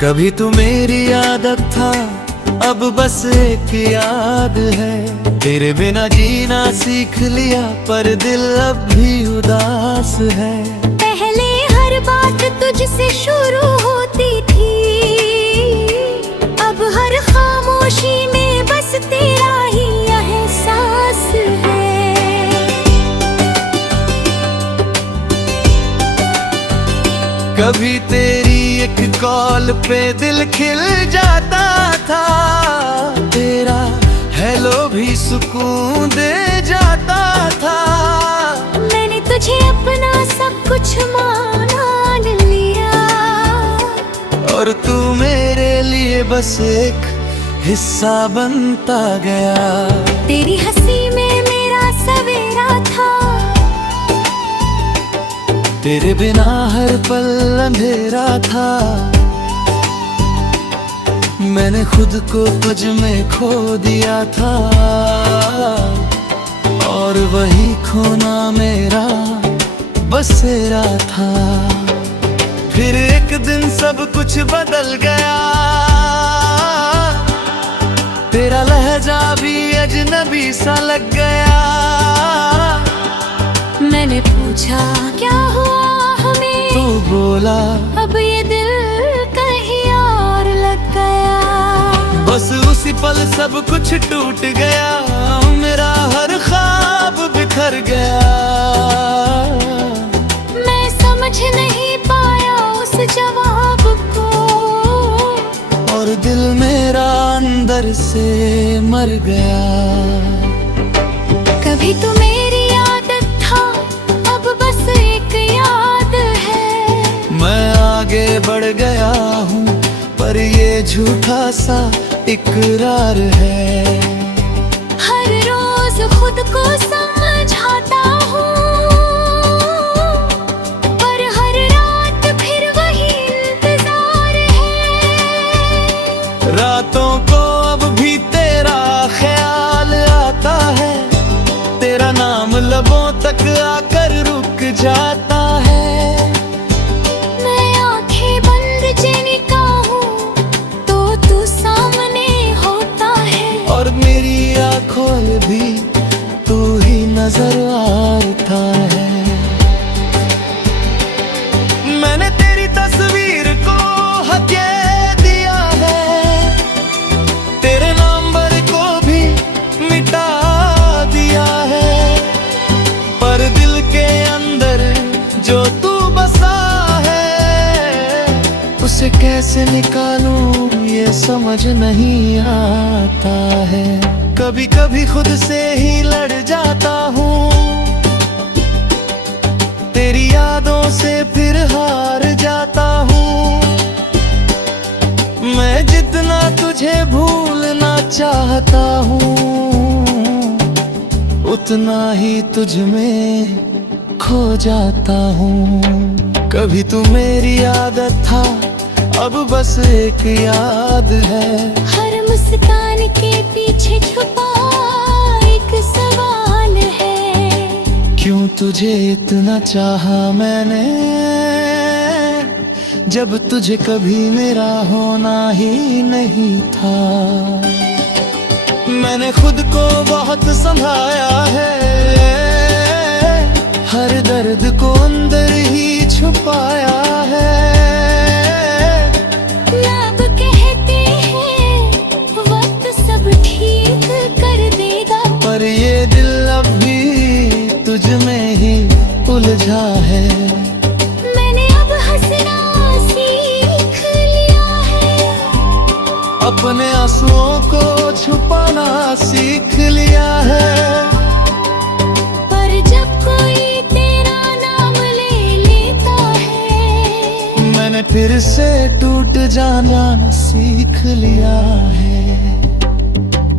कभी तो मेरी आदत था, अब बस एक याद है। तेरे बिना जीना सीख लिया, पर दिल अब भी उदास है। पहले हर बात तुझसे शुरू होती थी, अब हर खामोशी में बस तेरा ही एहसास है। कभी तेरी एक कॉल पे दिल खिल जाता था, तेरा हेलो भी सुकून दे जाता था। मैंने तुझे अपना सब कुछ मान लिया, और तू मेरे लिए बस एक हिस्सा बनता गया। तेरी हंसी में मेरा सवेरा था, तेरे बिना हर पल अंधेरा था। मैंने खुद को तुझ में खो दिया था, और वही खोना मेरा बसेरा था। फिर एक दिन सब कुछ बदल गया, तेरा लहजा भी अजनबी सा लग गया। मैंने पूछा क्या हुआ हमें, तू बोला अब ये दिल कहीं और लग गया। बस उसी पल सब कुछ टूट गया, मेरा हर ख्वाब बिखर गया। मैं समझ नहीं पाया उस जवाब को, और दिल मेरा अंदर से मर गया। कभी तो मेरी आदत था, अब बस एक याद है। मैं आगे बढ़ गया हूँ, पर ये झूठा सा इकरार है। हर रोज खुद को समझाता हूँ, पर हर रात फिर वही इंतजार है। रातों को अब भी तेरा ख्याल आता है, तेरा नाम लबों तक आकर रुक जाता है। मैं आंखें बंद जिनका हूँ, तो तू सामने होता है। और मेरी आँखों में भी तू ही नजर आता है। मैंने तेरी तस्वीर को हत्या दिया है, तेरे नंबर को भी मिटा दिया है। पर दिल के अंदर जो तू बसा है, उसे कैसे निकालूं ये समझ नहीं आता है। कभी कभी खुद से ही लड़ जाता हूँ, तेरी यादों से फिर हार जाता हूँ। मैं जितना तुझे भूलना चाहता हूँ, उतना ही तुझ में खो जाता हूँ। कभी तू मेरी आदत था, अब बस एक याद है। हर मुस्कान के पीछे छुपा एक सवाल है। क्यों तुझे इतना चाहा मैंने, जब तुझे कभी मेरा होना ही नहीं था। मैंने खुद को बहुत संभाया है, हर दर्द को अंदर ही छुपाया है। अब कहते हैं वक्त सब ठीक कर देगा, पर ये दिल अब भी तुझ में ही उलझा है। मैंने अब हंसना सीख लिया है, अपने आंसुओं को छुपाना सीख लिया है। पर जब कोई तेरा नाम ले लेता है, मैंने फिर से टूट जाना सीख लिया है।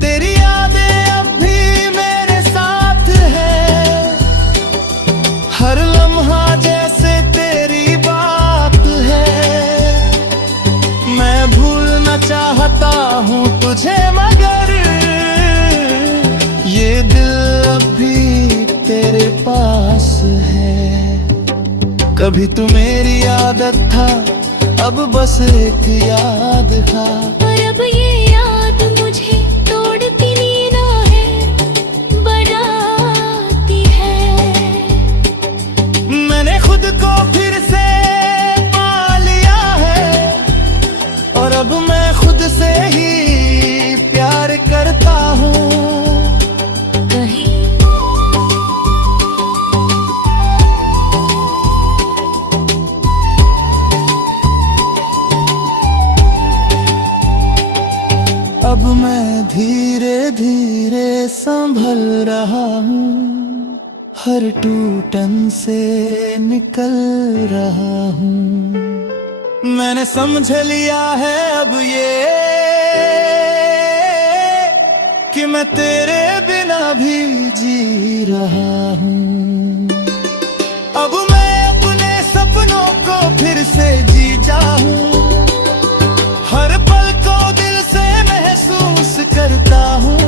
तेरी यादें अब भी मेरे साथ है, हर लम्हा जैसे तेरी बात है। मैं भूलना चाहता हूँ तुझे, मगर ये दिल अब भी तेरे पास है। कभी तू मेरी आदत था, अब बस एक याद था। पर अब ये याद मुझे तोड़ती ना है, बनाती है। मैंने खुद को फिर से पा लिया है और अब मैं खुद से ही प्यार करता हूँ। कहीं अब मैं धीरे धीरे संभल रहा हूँ, हर टूटन से निकल रहा हूँ। मैंने समझ लिया है अब ये कि मैं तेरे बिना भी जी रहा हूँ। अब मैं अपने सपनों को फिर से जी जाऊं, हर पल को दिल से महसूस करता हूँ।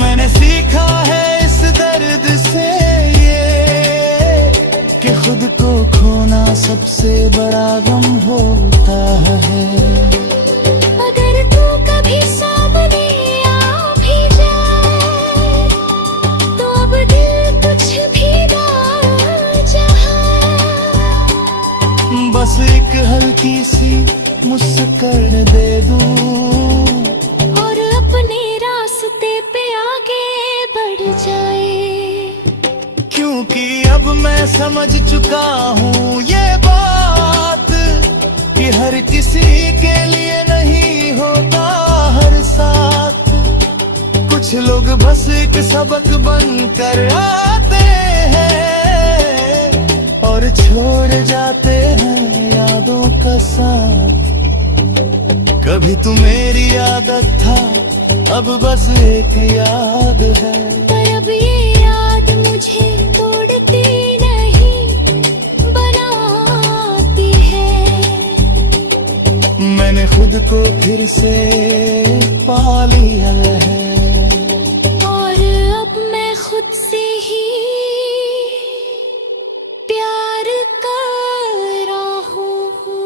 मैंने सीखा है इस दर्द से ये कि खुद को खोना सबसे बड़ा गम होता है। अगर तू कभी सामने आ भी जाए तो अब दिल कुछ भी ना चाहे। बस एक हल्की सी मुस्कुराहट दे दूं और अपने रास्ते पे आगे बढ़ जाए। क्योंकि अब मैं समझ चुका हूँ ये बात कि हर किसी के लिए नहीं होता हर साथ। कुछ लोग बस एक सबक बनकर आते हैं और छोड़ जाते हैं यादों का साथ। कभी तू मेरी आदत था, अब बस एक याद है। पर अब ये याद मुझे तोड़ती नहीं, बनाती है। मैंने खुद को फिर से पा लिया है और अब मैं खुद से ही प्यार कर रहा हूँ।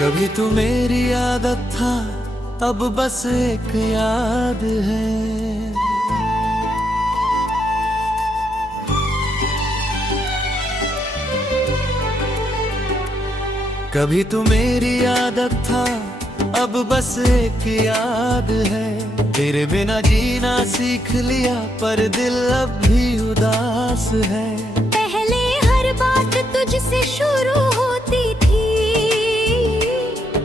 कभी तू मेरी आदत था, अब बस एक याद है। कभी तू मेरी आदत था, अब बस एक याद है। तेरे बिना जीना सीख लिया पर दिल अब भी उदास है। पहले हर बात तुझसे शुरू होती थी,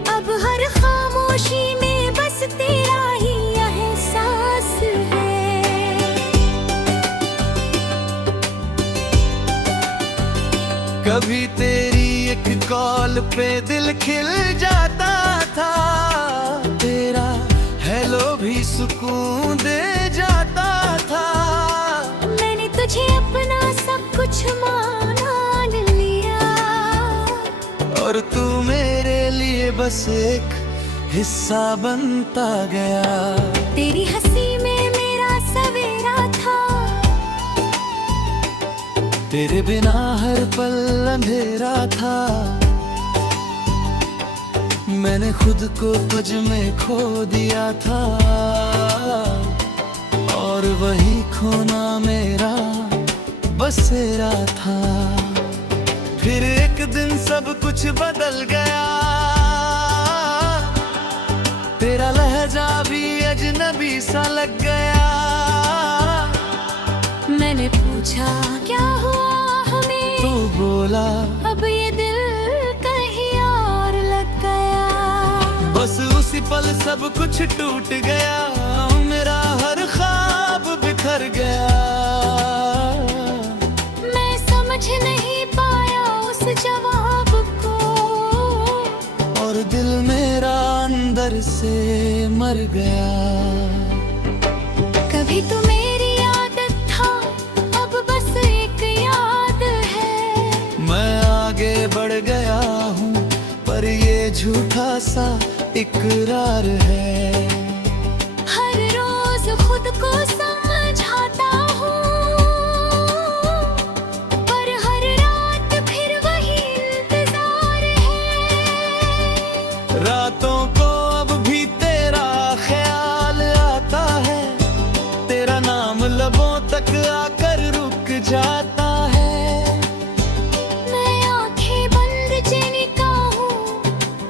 अब हर खामोशी में बस तेरा ही एहसास है। कभी तेरी एक कॉल पे दिल खिल जाता था, तेरा हेलो भी सुकून दे जाता था। मैंने तुझे अपना सब कुछ मान लिया और तू मेरे लिए बस एक हिस्सा बनता गया। तेरी हंसी में मेरा सवेरा था, तेरे बिना हर पल अंधेरा था। मैंने खुद को तुझ में खो दिया था और वही खोना मेरा बसेरा था। फिर एक दिन सब कुछ बदल गया, तेरा लहजा भी अजनबी सा लग गया। मैंने पूछा क्या हुआ हमें, तू बोला अब ये दिल कहीं और लग गया। बस उसी पल सब कुछ टूट गया, मेरा हर ख्वाब बिखर गया। मैं समझ नहीं पाया उस जवाब को और दिल मेरा अंदर से मर गया। कभी तो मेरी आदत था, अब बस एक याद है। मैं आगे बढ़ गया सा इकरार है। हर रोज खुद को समझाता हूँ, पर हर रात फिर वही इंतजार है। रातों को अब भी तेरा ख्याल आता है, तेरा नाम लबों तक आकर रुक जाता है। मैं आंखें बंद जिनका हूँ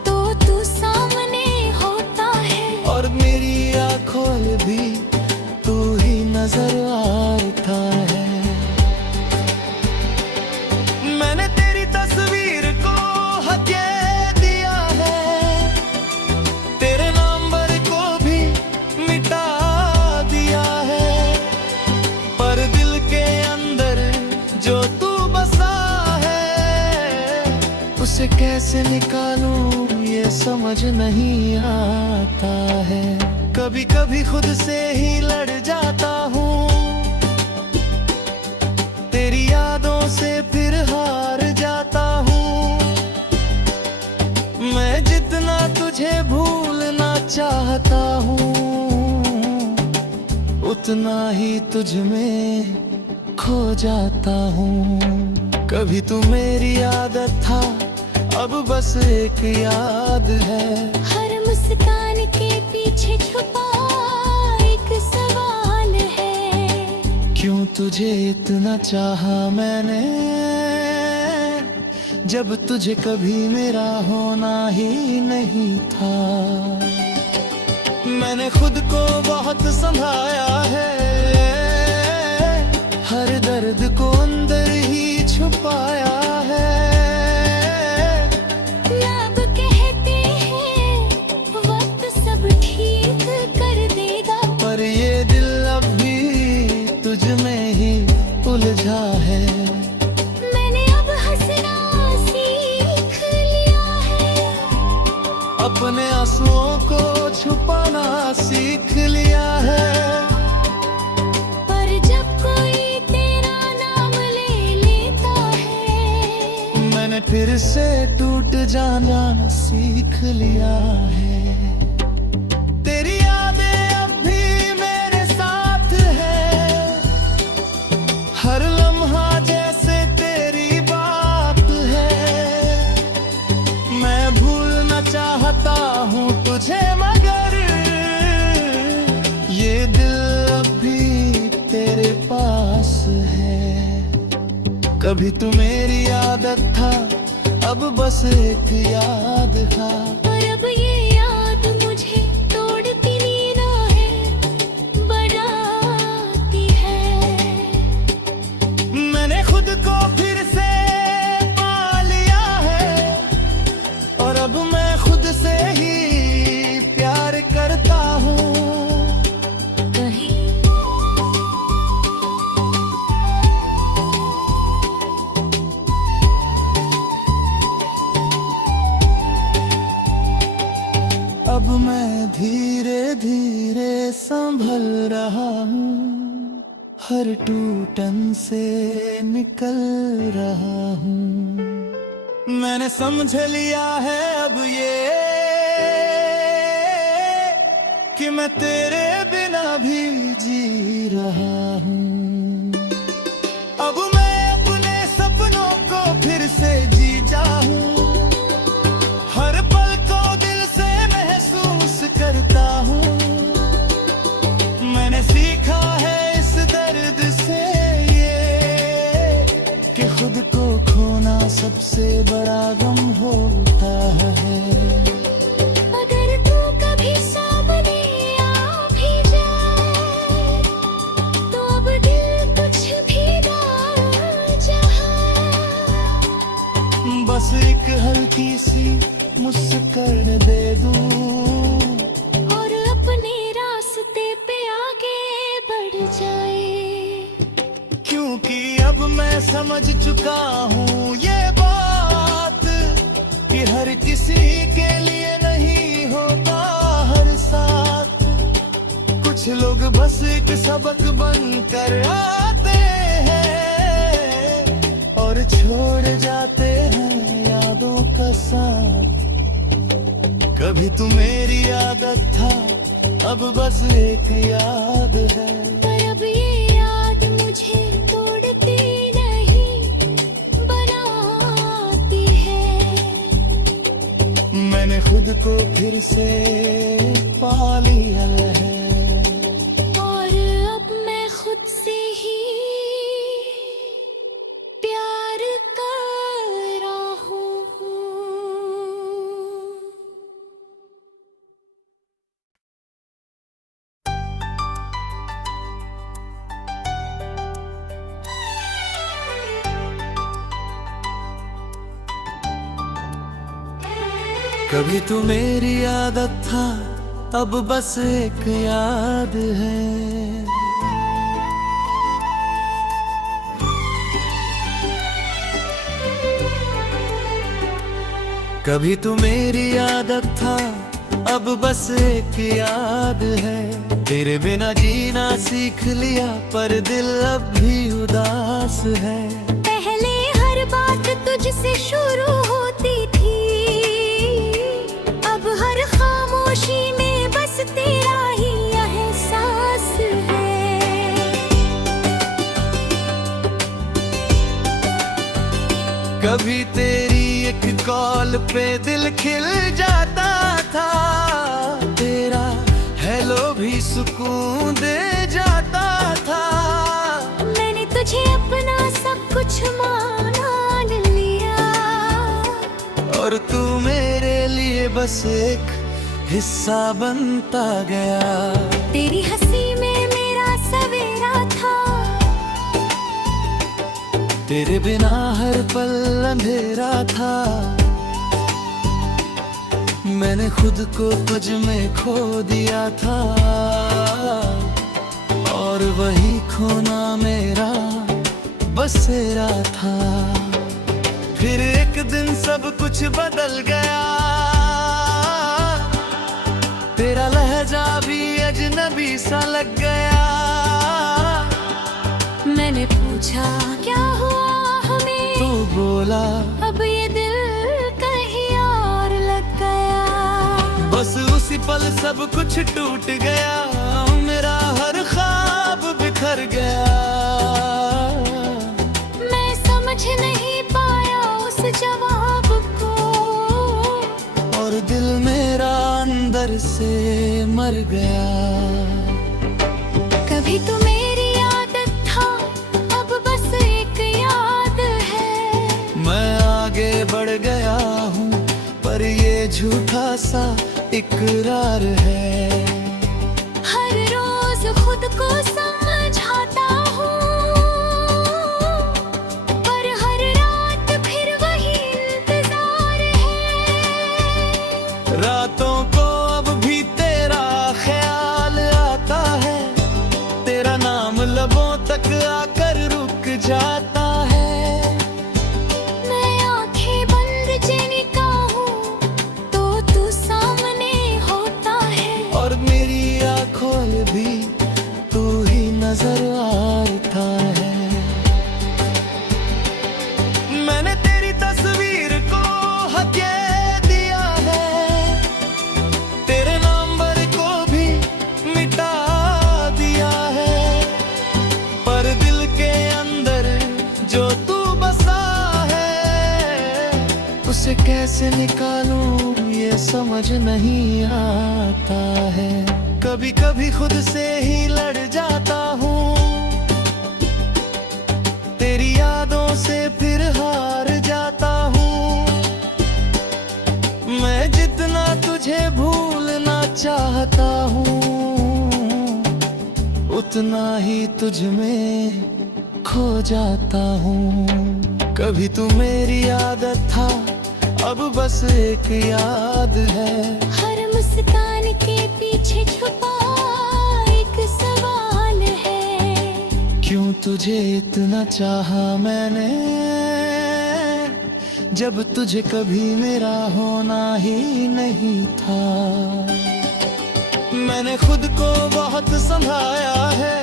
तो तू सामने होता है, और मेरी आंखों में भी तू ही नजर आता है। मैंने तेरी तस्वीर को हत्या दिया है, तेरे नंबर को भी मिटा दिया है, पर दिल के अंदर जो तू बसा है उसे कैसे निकालूं ये समझ नहीं आता है। कभी कभी खुद से ही लड़ जाता हूँ, तेरी यादों से फिर हार जाता हूँ। मैं जितना तुझे भूलना चाहता हूँ, उतना ही तुझ में खो जाता हूँ। कभी तू मेरी आदत था, अब बस एक याद है। हर मुस्कान के पीछे छुपा एक सवाल है। क्यों तुझे इतना चाहा मैंने, जब तुझे कभी मेरा होना ही नहीं था। मैंने खुद को बहुत संभाया है, हर दर्द को अंदर ही छुपाया है। अब कहते हैं वक्त सब ठीक कर देगा, पर ये दिल अब भी तुझ में ही उलझा है। मैंने अब हंसना सीख लिया है, अपने आंसुओं को छुपाना सीख लिया है। पर जब कोई तेरा नाम ले लेता है, मैंने फिर से टूट जाना सीख लिया है। तेरी यादें अब भी मेरे साथ है, हर लम्हा जैसे तेरी बात है। मैं भूलना चाहता हूँ तुझे, मगर ये दिल अब भी तेरे पास है। कभी तू मेरी आदत था, अब बस एक याद था। और अब ये याद मुझे तोड़ती निगाहें बढ़ाती है। मैंने खुद को फिर से पा लिया है, और अब मैं खुद से ही प्यार करता हूँ। कहीं अब मैं धीरे धीरे संभल रहा हूँ, हर टूटन से निकल रहा हूँ। मैंने समझ लिया है अब ये कि मैं तेरे बिना भी जी रहा हूँ। अब मैं अपने सपनों को फिर से जी जाऊं, हर पल को दिल से महसूस करता हूँ। मैंने सीखा है इस दर्द से ये कि खुद को खोना सबसे बड़ा गम होता है। अगर तू कभी सामने आ भी जाए, तो अब दिल कुछ भी ना चाहे। बस एक हल्की सी मुस्कुराहट दे दूं, और अपने रास्ते पे आगे बढ़ जाए। क्योंकि अब मैं समझ चुका हूँ ये बात कि हर किसी के लिए नहीं होता हर साथ। कुछ लोग बस एक सबक बन कर आते हैं और छोड़ जाते हैं यादों का साथ। तू मेरी आदत था, अब बस एक याद है। पर अब ये याद मुझे तोड़ती नहीं, बनाती है। मैंने खुद को फिर से पा लिया है, और अब मैं खुद से ही प्यार कर रहा हूँ। कभी तू मेरी आदत था, अब बस एक याद है। कभी तू मेरी आदत था, अब बस एक याद है। तेरे बिना जीना सीख लिया, पर दिल अब भी उदास है। पहले हर बात तुझसे शुरू होती थी, अब हर खामोशी में बस तेरा ही एहसास है। कभी तेरी एक कॉल पे दिल खिल जाता था, तेरा हेलो भी सुकून दे जाता था। मैंने तुझे अपना सब कुछ मान लिया, और तू मेरे लिए बस एक हिस्सा बनता गया। तेरी हंसी में मेरा सवेरा था, तेरे बिना हर पल अंधेरा था। मैंने खुद को तुझ में खो दिया था, और वही खोना मेरा बसेरा था। फिर एक दिन सब कुछ बदल गया, तेरा लहजा भी अजनबी सा लग गया। मैंने पूछा क्या हुआ हमें, तू बोला अब ये दिल कहीं और लग गया। बस उसी पल सब कुछ टूट गया, मेरा हर ख्वाब बिखर गया। मैं समझ नहीं पाया उस जवाब को, और दिल मेरा अंदर से मर गया। कभी तू मेरी आदत था, अब बस एक याद है। मैं आगे बढ़ गया हूँ, पर ये झूठा सा इकरार है। हर रोज खुद को समझाता हूँ, पर हर रात फिर वही इंतजार है। रातों को अब भी तेरा ख्याल आता है, तेरा नाम लबों तक आकर रुक जाता है। मैं आंखें बंद जे निकाहूं तो तू सामने होता है, और मेरी आँखों में भी तू ही नजर आता है। मैंने तेरी तस्वीर को हत्या दिया है, तेरे नंबर को भी मिटा दिया है। पर दिल के अंदर जो तू बसा है, उसे कैसे निकालूं ये समझ नहीं आता है। कभी कभी खुद से ही लड़ जाता हूँ, तेरी यादों से फिर हार जाता हूँ। मैं जितना तुझे भूलना चाहता हूँ, उतना ही तुझ में खो जाता हूँ। कभी तू मेरी आदत था, अब बस एक याद है। हर मुस्कान के पीछे छुपा एक सवाल है। क्यों तुझे इतना चाहा मैंने, जब तुझे कभी मेरा होना ही नहीं था। मैंने खुद को बहुत संभाया है,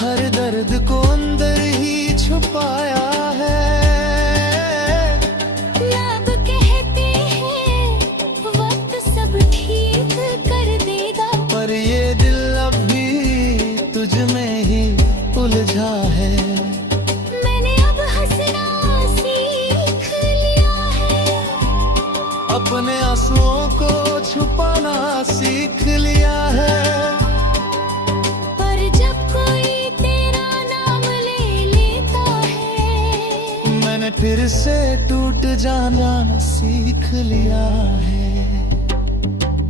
हर दर्द को अंदर ही छुपाया है। लब कहते हैं है। मैंने अब हंसना सीख लिया है। अपने आंसुओं को छुपाना सीख लिया है। पर जब कोई तेरा नाम ले लेता है, मैंने फिर से टूट जाना सीख लिया है।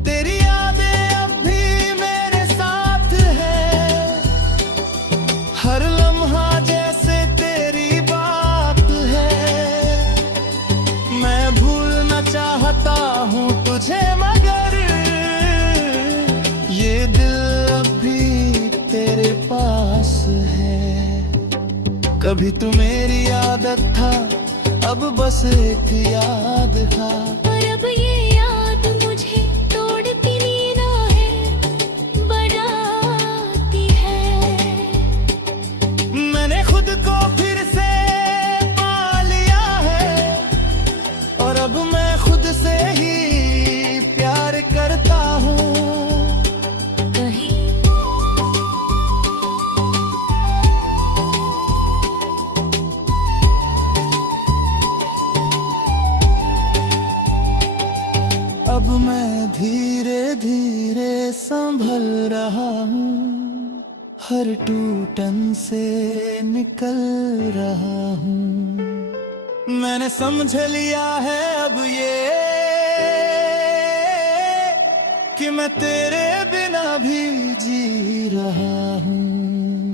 तेरी यादें अब भी मेरे साथ है, हर लम्हा जैसे तेरी बात है। मैं भूलना चाहता हूँ तुझे मगर ये दिल अब भी तेरे पास है। कभी तू मेरी आदत था, अब बस एक याद था। और अब ये याद मुझे तोड़ती ना है, बढ़ाती है। मैंने खुद को फिर से पा लिया है और अब मैं खुद से ही प्यार करता हूँ। कहीं अब मैं धीरे धीरे संभल रहा हूँ, हर टूटन से निकल रहा हूँ। मैंने समझ लिया है अब ये कि मैं तेरे बिना भी जी रहा हूँ।